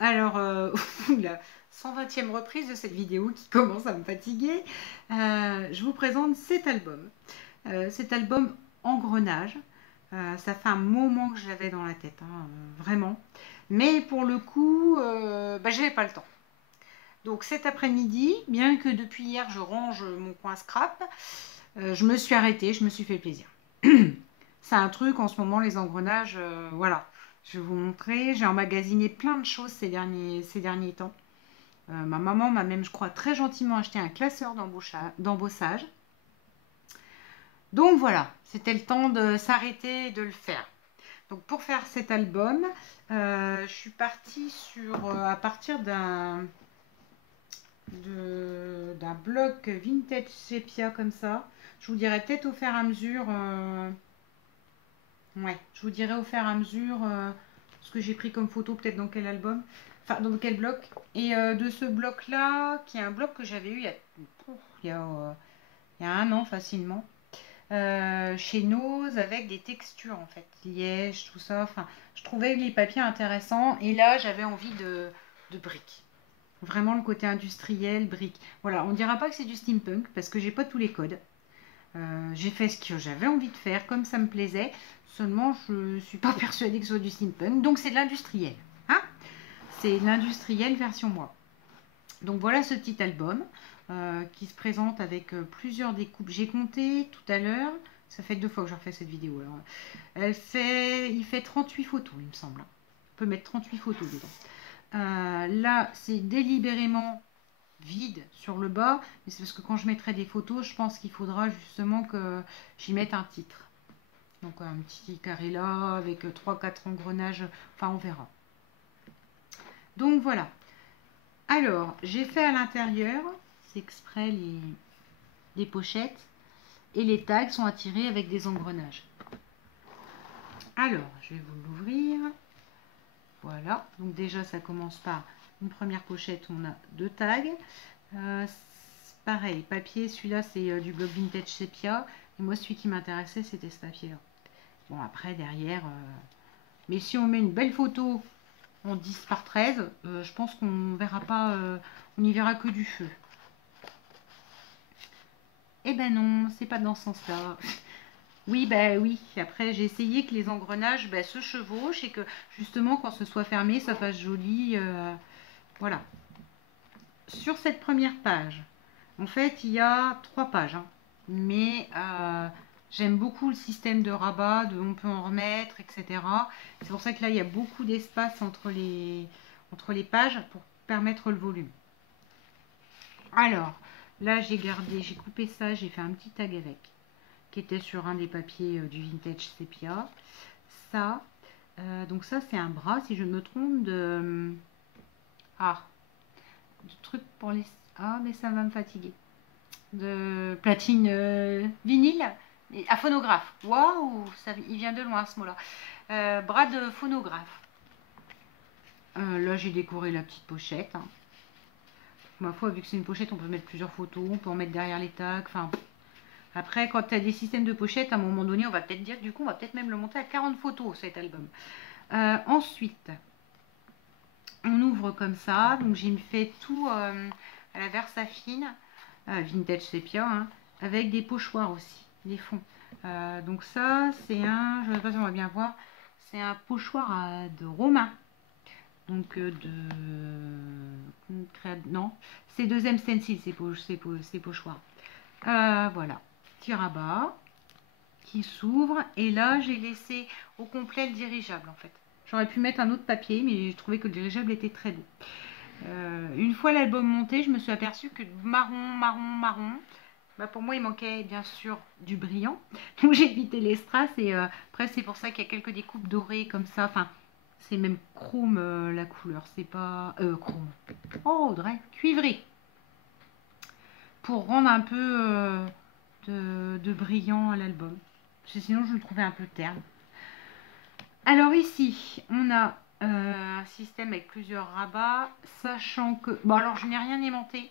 Alors, la 120e reprise de cette vidéo qui commence à me fatiguer. Je vous présente cet album. Cet album Engrenage. Ça fait un moment que je l'avais dans la tête, hein, vraiment. Mais pour le coup, je n'avais pas le temps. Donc cet après-midi, bien que depuis hier je range mon coin scrap, je me suis arrêtée, je me suis fait plaisir. C'est un truc en ce moment, les engrenages, voilà. Je vais vous montrer, j'ai emmagasiné plein de choses ces derniers temps. Ma maman m'a même, je crois, très gentiment acheté un classeur d'embossage. Donc voilà, c'était le temps de s'arrêter et de le faire. Donc pour faire cet album, je suis partie à partir d'un bloc vintage sépia comme ça. Je vous dirai peut-être au fur et à mesure, ouais, je vous dirai au fur et à mesure ce que j'ai pris comme photo, peut-être dans quel album, enfin dans quel bloc. Et de ce bloc-là, qui est un bloc que j'avais eu il y a un an facilement, chez Nose, avec des textures en fait, liège, tout ça. Enfin, je trouvais les papiers intéressants et là j'avais envie de briques. Vraiment le côté industriel, brique. Voilà, on dira pas que c'est du steampunk parce que j'ai pas tous les codes. J'ai fait ce que j'avais envie de faire, comme ça me plaisait. Seulement, je suis pas persuadée que ce soit du steampunk. Donc c'est de l'industriel. Hein, c'est l'industriel version moi. Donc voilà ce petit album qui se présente avec plusieurs découpes. J'ai compté tout à l'heure. Ça fait 2 fois que je refais cette vidéo. Alors. Il fait 38 photos, il me semble. On peut mettre 38 photos dedans. Là, c'est délibérément vide sur le bas, mais c'est parce que quand je mettrai des photos, je pense qu'il faudra justement que j'y mette un titre. Donc un petit carré là, avec 3-4 engrenages, enfin on verra. Donc voilà. Alors, j'ai fait à l'intérieur, c'est exprès les pochettes, et les tags sont attirés avec des engrenages. Alors, je vais vous l'ouvrir. Voilà, donc déjà ça commence par une première pochette où on a 2 tags. Pareil, papier, celui-là c'est du bloc vintage sépia. Et moi celui qui m'intéressait c'était ce papier-là. Bon après derrière, mais si on met une belle photo en 10 par 13, je pense qu'on verra pas, on n'y verra que du feu. Eh ben non, c'est pas dans ce sens-là. Oui, ben oui. Après, j'ai essayé que les engrenages se chevauchent et que justement, quand ce soit fermé, ça fasse joli. Voilà. Sur cette première page, en fait, il y a 3 pages. Hein. Mais j'aime beaucoup le système de rabat, on peut en remettre, etc. C'est pour ça que là, il y a beaucoup d'espace entre les pages pour permettre le volume. Alors, là, j'ai coupé ça, j'ai fait un petit tag avec, qui était sur un des papiers du vintage sépia. Ça, donc ça c'est un bras, si je ne me trompe, de truc pour les... Ah, mais ça va me fatiguer. De platine vinyle, à phonographe. Waouh, il vient de loin ce mot-là. Bras de phonographe. Là j'ai décoré la petite pochette. Hein. Ma foi, vu que c'est une pochette, on peut mettre plusieurs photos, on peut en mettre derrière les tags, enfin... Après, quand tu as des systèmes de pochettes, à un moment donné, on va peut-être dire que du coup, on va peut-être même le monter à 40 photos, cet album. Ensuite, on ouvre comme ça. Donc, j'ai fait tout à la Versafine, vintage sépia, hein, avec des pochoirs aussi, des fonds. Donc ça, c'est je ne sais pas si on va bien voir, c'est un pochoir de Romain. Donc non, c'est 2M stencil, ces pochoirs. Voilà. Rabat qui s'ouvre et là j'ai laissé au complet le dirigeable en fait. J'aurais pu mettre un autre papier mais je trouvais que le dirigeable était très beau. Une fois l'album monté, je me suis aperçue que marron, pour moi il manquait bien sûr du brillant, donc j'ai évité les strass et après c'est pour ça qu'il y a quelques découpes dorées comme ça, enfin c'est même chrome la couleur, c'est pas chrome, oh Audrey, cuivré, pour rendre un peu de brillant à l'album. Parce que sinon, je le trouvais un peu terne. Alors ici, on a un système avec plusieurs rabats, sachant que... Bon, alors je n'ai rien aimanté,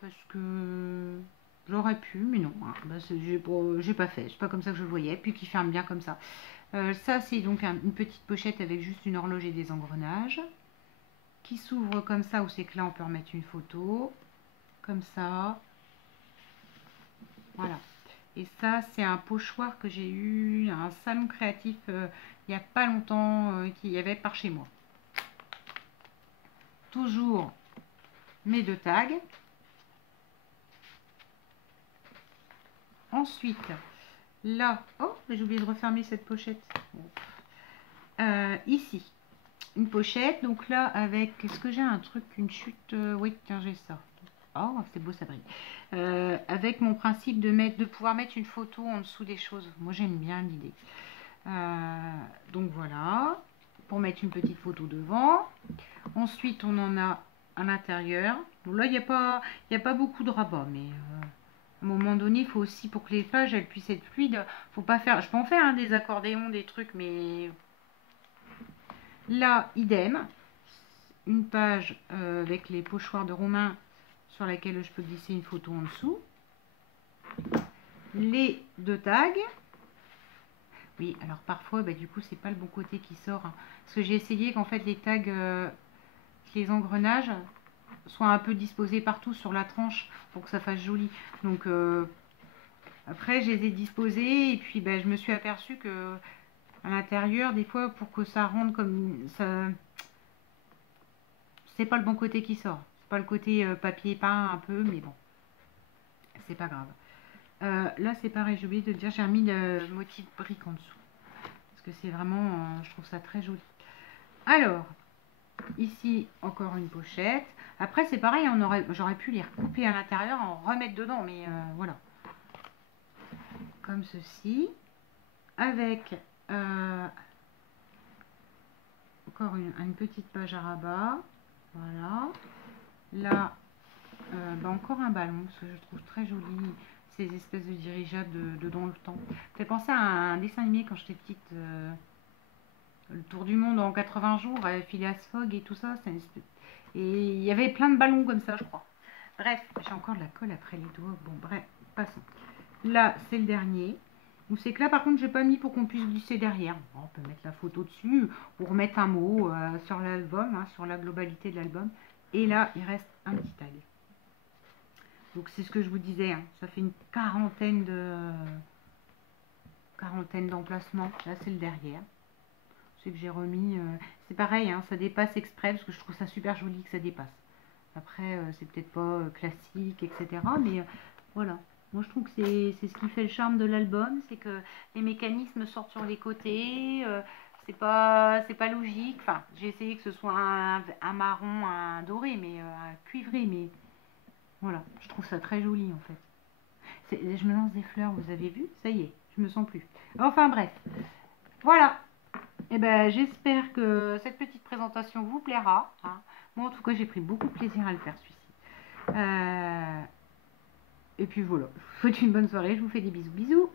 parce que j'aurais pu, mais non. Hein, j'ai pas fait, c'est pas comme ça que je le voyais, puis qui ferme bien comme ça. Ça, c'est donc une petite pochette avec juste une horloge et des engrenages, qui s'ouvre comme ça, où c'est que là on peut remettre une photo, comme ça. Voilà. Et ça, c'est un pochoir que j'ai eu à un salon créatif il n'y a pas longtemps, qu'il y avait par chez moi. Toujours mes 2 tags. Ensuite, là, oh, j'ai oublié de refermer cette pochette. Ici, une pochette. Donc là, avec, est-ce que j'ai un truc, une chute? Oui, tiens, j'ai ça. Oh, c'est beau, ça brille. Avec mon principe de pouvoir mettre une photo en dessous des choses. Moi, j'aime bien l'idée. Donc voilà, pour mettre une petite photo devant. Ensuite, on en a à l'intérieur. Bon, là, il n'y a pas beaucoup de rabat, mais à un moment donné, il faut aussi, pour que les pages elles puissent être fluides, faut pas faire. Je peux en faire hein, des accordéons, des trucs, mais là, idem. Une page avec les pochoirs de Romain sur laquelle je peux glisser une photo en dessous. Les 2 tags. Oui, alors parfois, bah, du coup, c'est pas le bon côté qui sort. Hein. Parce que j'ai essayé qu'en fait, les tags, les engrenages soient un peu disposés partout sur la tranche pour que ça fasse joli. Donc, après, je les ai disposés et puis bah, je me suis aperçue que à l'intérieur, des fois, pour que ça rentre comme ça, c'est pas le bon côté qui sort. C'est pas le côté papier peint un peu, mais bon, c'est pas grave. Là, c'est pareil, j'ai oublié de dire, j'ai remis le motif brique en dessous. Parce que c'est vraiment, je trouve ça très joli. Alors, ici, encore une pochette. Après, c'est pareil, j'aurais pu les recouper à l'intérieur, en remettre dedans, mais voilà. Comme ceci. Avec encore une petite page à rabat. Voilà. Là, bah encore un ballon, parce que je trouve très joli ces espèces de dirigeables de dans le temps. Ça fait penser à un dessin animé quand j'étais petite. Le tour du monde en 80 jours, Phileas Fogg et tout ça. Et il y avait plein de ballons comme ça, je crois. Bref, j'ai encore de la colle après les doigts. Bon, bref, passons. Là, c'est le dernier. Ou c'est que là, par contre, j'ai pas mis pour qu'on puisse glisser derrière. Bon, on peut mettre la photo dessus ou remettre un mot sur l'album, hein, sur la globalité de l'album. Et là, il reste un petit tag. Donc, c'est ce que je vous disais. Hein, ça fait une quarantaine d'emplacements. Là, c'est le derrière. C'est que j'ai remis. C'est pareil, hein, ça dépasse exprès parce que je trouve ça super joli que ça dépasse. Après, c'est peut-être pas classique, etc. Mais voilà. Moi, je trouve que c'est ce qui fait le charme de l'album, c'est que les mécanismes sortent sur les côtés. C'est pas logique. Enfin, j'ai essayé que ce soit un marron, un doré, mais un cuivré, mais voilà. Je trouve ça très joli en fait. Je me lance des fleurs, vous avez vu? Ça y est, je me sens plus. Enfin bref, voilà. Eh ben, j'espère que cette petite présentation vous plaira. Hein. Moi, en tout cas, j'ai pris beaucoup de plaisir à le faire, celui-ci. Et puis voilà, je vous souhaite une bonne soirée. Je vous fais des bisous. Bisous.